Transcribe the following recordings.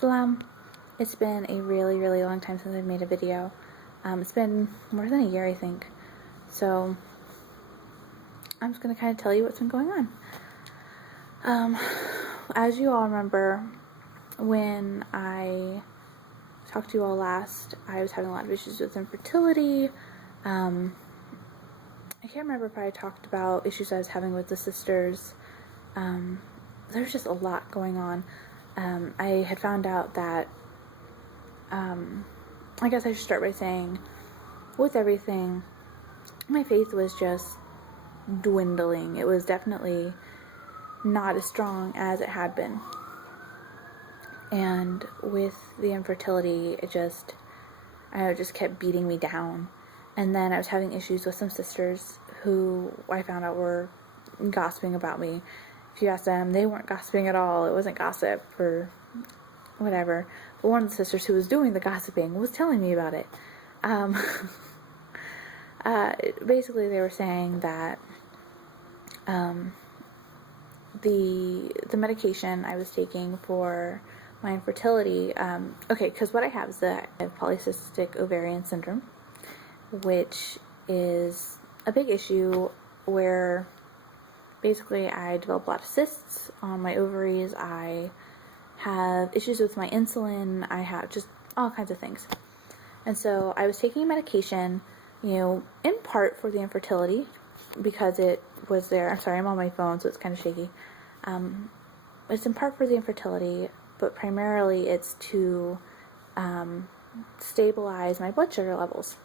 Salam. It's been a really long time since I've made a video. It's been more than a year, I think. So I'm just going to kind of tell you what's been going on. As you all remember, when I talked to you all last, I was having a lot of issues with infertility. I can't remember if I talked about issues I was having with the sisters. There was just a lot going on. I had found out that, I guess I should start by saying, with everything, my faith was just dwindling. It was definitely not as strong as it had been. And with the infertility, I just kept beating me down. And then I was having issues with some sisters who I found out were gossiping about me. If you ask them, they weren't gossiping at all. It wasn't gossip or whatever. But one of the sisters who was doing the gossiping was telling me about it. Basically, they were saying that the medication I was taking for my infertility, because what I have is that I have polycystic ovarian syndrome, which is a big issue where basically I develop a lot of cysts on my ovaries. I have issues with my insulin. I have just all kinds of things. And so I was taking medication, in part for the infertility because it was there. I'm sorry, I'm on my phone, so it's kind of shaky. It's in part for the infertility, but primarily it's to stabilize my blood sugar levels.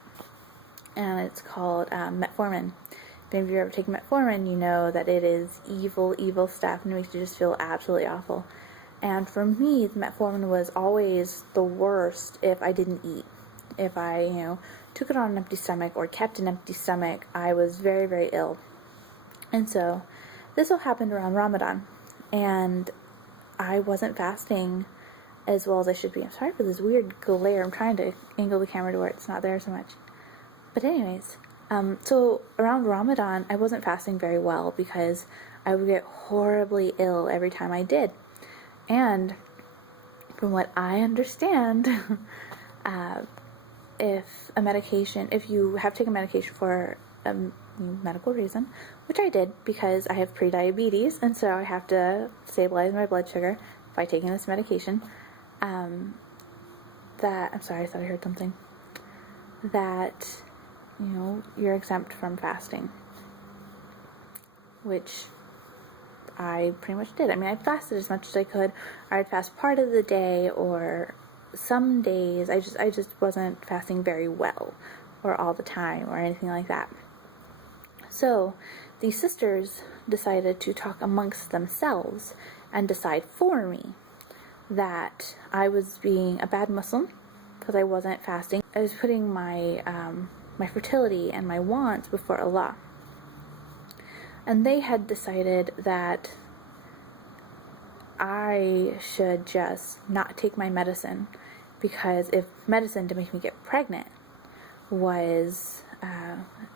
And it's called metformin. If any of you ever take metformin, you know that it is evil stuff, and it makes you just feel absolutely awful. And for me, the metformin was always the worst if I didn't eat. If I, took it on an empty stomach or kept an empty stomach, I was very ill. And so this all happened around Ramadan, and I wasn't fasting as well as I should be. I'm sorry for this weird glare. I'm trying to angle the camera to where it's not there so much. But anyways, so around Ramadan, I wasn't fasting very well because I would get horribly ill every time I did. And from what I understand, if you have taken medication for a medical reason, which I did because I have pre-diabetes, and so I have to stabilize my blood sugar by taking this medication, I'm sorry, I thought I heard something, that you're exempt from fasting, which I pretty much did. I mean, I fasted as much as I could. I'd fast part of the day, or some days I just wasn't fasting very well, or all the time, or anything like that. So these sisters decided to talk amongst themselves and decide for me that I was being a bad Muslim because I wasn't fasting. I was putting my my fertility and my wants before Allah. And they had decided that I should just not take my medicine, because if medicine to make me get pregnant was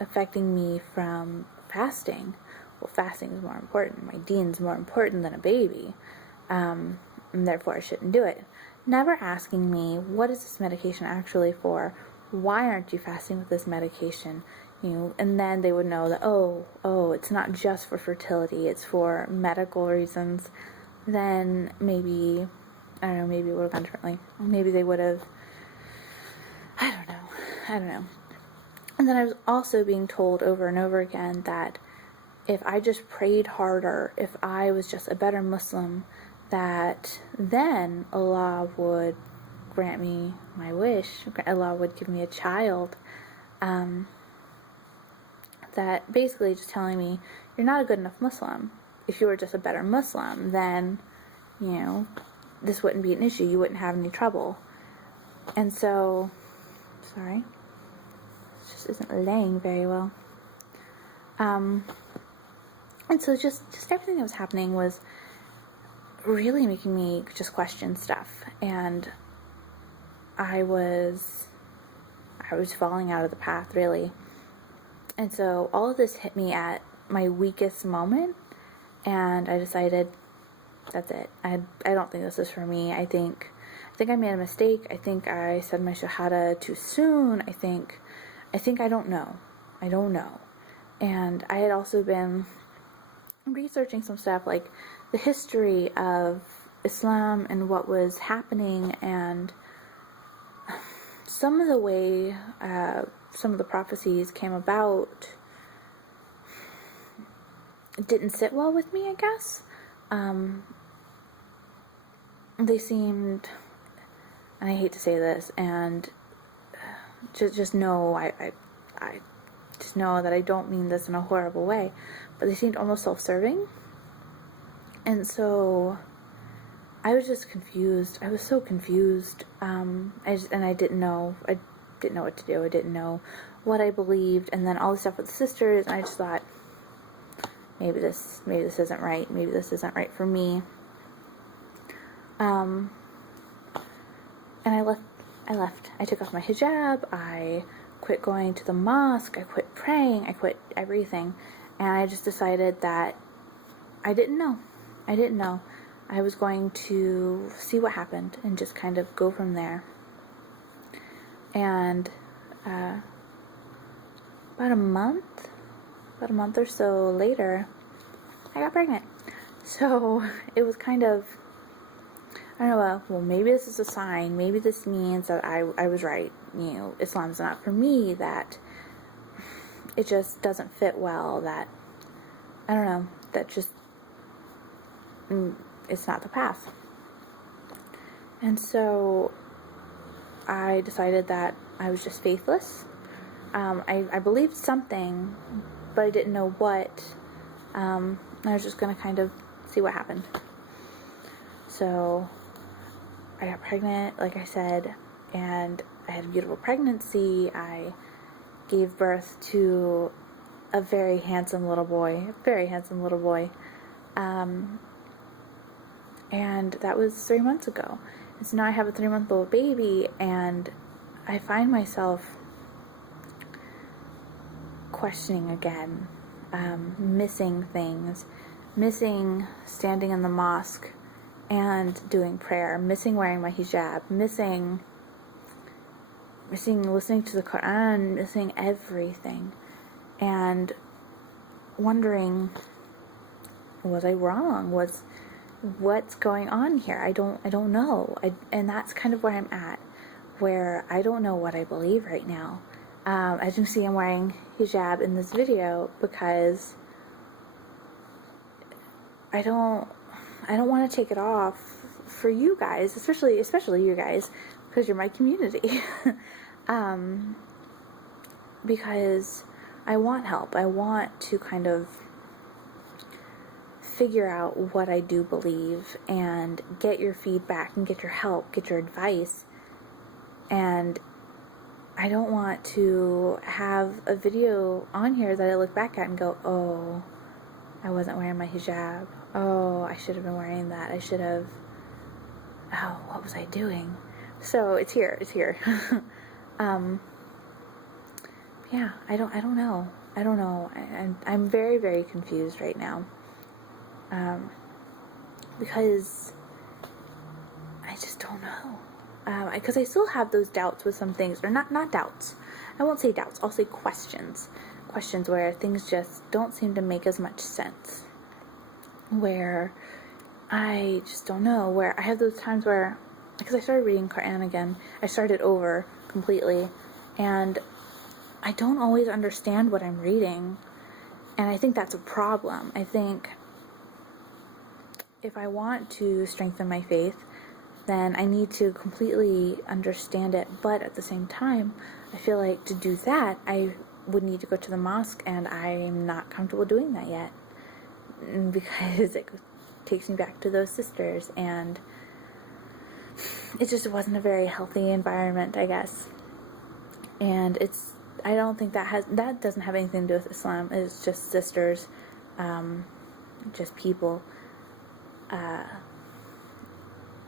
affecting me from fasting, well, fasting is more important. My deen's more important than a baby, and therefore I shouldn't do it. Never asking me, what is this medication actually for? Why aren't you fasting with this medication? And then they would know that, oh, it's not just for fertility, it's for medical reasons. Then maybe, I don't know, maybe it would have gone differently. Maybe they would have, I don't know. And then I was also being told over and over again that if I just prayed harder, if I was just a better Muslim, that then Allah would grant me my wish. Allah would give me a child. That basically just telling me, you're not a good enough Muslim. If you were just a better Muslim, then, this wouldn't be an issue. You wouldn't have any trouble. And so, sorry, it just isn't laying very well. And so just everything that was happening was really making me just question stuff. And I was falling out of the path, really. And so all of this hit me at my weakest moment, and I decided that's it. I don't think this is for me. I think think I made a mistake. I think I said my shahada too soon. I think I don't know. I don't know. And I had also been researching some stuff like the history of Islam and what was happening, and some of the way some of the prophecies came about didn't sit well with me, I guess. They seemed, and I hate to say this, and just know, I just know that I don't mean this in a horrible way, but they seemed almost self-serving. And so I was just confused. I was so confused. I didn't know. I didn't know what to do. I didn't know what I believed. And then all the stuff with the sisters, and I just thought, maybe this isn't right. Maybe this isn't right for me. And I left. I took off my hijab. I quit going to the mosque. I quit praying. I quit everything. And I just decided that I didn't know. I was going to see what happened and just kind of go from there. And about a month or so later, I got pregnant. So it was kind of, I don't know, well, maybe this is a sign. Maybe this means that I was right. You know, Islam's not for me, that it just doesn't fit well, that, I don't know, that just, it's not the path. And so I decided that I was just faithless. I believed something, but I didn't know what. I was just going to kind of see what happened. So I got pregnant, like I said, and I had a beautiful pregnancy. I gave birth to a very handsome little boy. And that was 3 months ago. And so now I have a 3-month-old baby, and I find myself questioning again, missing things, missing standing in the mosque and doing prayer, missing wearing my hijab, missing listening to the Quran, missing everything, and wondering, was I wrong? What's going on here? I don't know. And that's kind of where I'm at, where I don't know what I believe right now. As you can see, I'm wearing hijab in this video because I don't want to take it off for you guys, especially you guys, because you're my community. Because I want help. I want to kind of figure out what I do believe and get your feedback and get your help, get your advice. And I don't want to have a video on here that I look back at and go, oh, I wasn't wearing my hijab. Oh, I should have been wearing that. Oh, what was I doing? So it's here. Yeah, I don't know. I'm very, very confused right now. Because I just don't know. Because I still have those doubts with some things, or not doubts. I won't say doubts. I'll say questions. Questions where things just don't seem to make as much sense. Where I just don't know. Where I have those times where, because I started reading Quran again, I started over completely, and I don't always understand what I'm reading, and I think that's a problem. I think if I want to strengthen my faith, then I need to completely understand it. But at the same time, I feel like to do that, I would need to go to the mosque, and I'm not comfortable doing that yet, because it takes me back to those sisters, and it just wasn't a very healthy environment, I guess. And I don't think that doesn't have anything to do with Islam. It's just sisters, just people.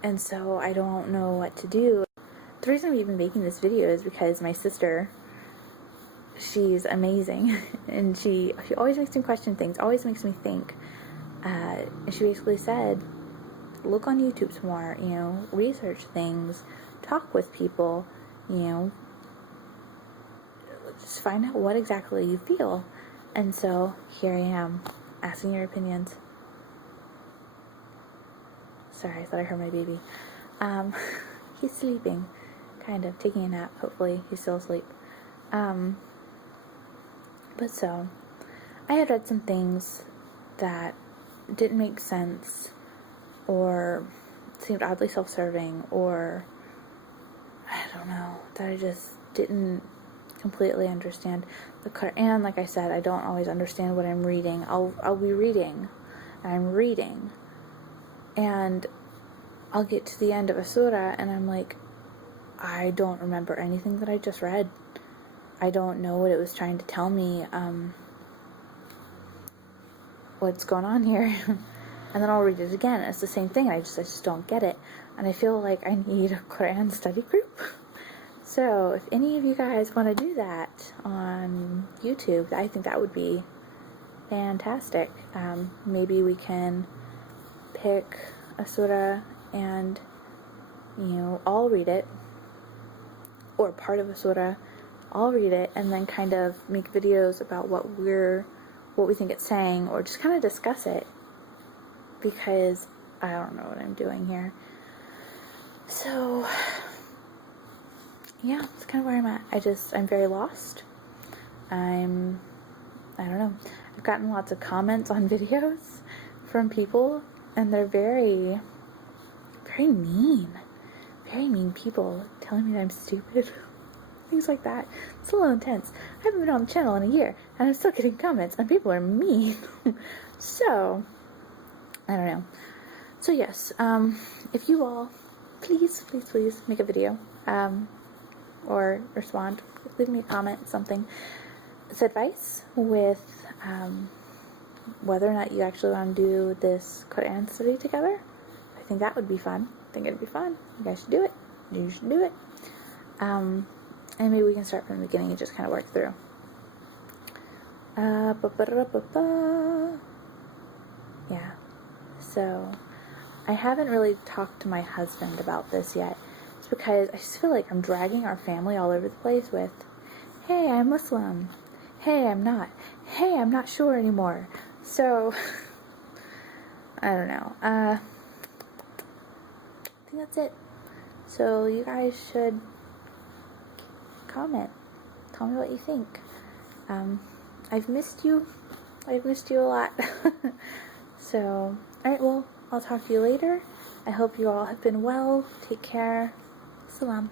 And so I don't know what to do. The reason I'm even making this video is because my sister, she's amazing, and she always makes me question things, always makes me think. And she basically said, look on YouTube some more, you know, research things, talk with people, you know, just find out what exactly you feel. And so here I am, asking your opinions. Sorry, I thought I heard my baby. He's sleeping, kind of, taking a nap, hopefully. He's still asleep. But so, I had read some things that didn't make sense, or seemed oddly self-serving, or, I don't know, that I just didn't completely understand. The Quran, like I said, I don't always understand what I'm reading. I'll be reading, and I'm reading, and I'll get to the end of a surah, and I'm like, I don't remember anything that I just read. I don't know what it was trying to tell me, what's going on here. And then I'll read it again, and it's the same thing, and I just don't get it. And I feel like I need a Quran study group. So, if any of you guys want to do that on YouTube, I think that would be fantastic. Maybe we can pick a surah and, you know, all read it, or part of a surah, all read it, and then kind of make videos about what we think it's saying, or just kind of discuss it, because I don't know what I'm doing here. So, yeah, it's kind of where I'm at. I'm very lost. I don't know. I've gotten lots of comments on videos from people, and they're very, very mean. Very mean people telling me that I'm stupid. Things like that. It's a little intense. I haven't been on the channel in a year, and I'm still getting comments, and people are mean. So, I don't know. So yes, if you all, please make a video, or respond, leave me a comment, something. It's advice with, whether or not you actually want to do this Quran study together. I think that would be fun. I think it'd be fun. You guys should do it. You should do it. And maybe we can start from the beginning and just kind of work through. Yeah. So, I haven't really talked to my husband about this yet. It's because I just feel like I'm dragging our family all over the place with, hey, I'm Muslim. Hey, I'm not. Hey, I'm not sure anymore. So, I don't know. I think that's it. So, you guys should comment. Tell me what you think. I've missed you. I've missed you a lot. So, alright, well, I'll talk to you later. I hope you all have been well. Take care. Salam.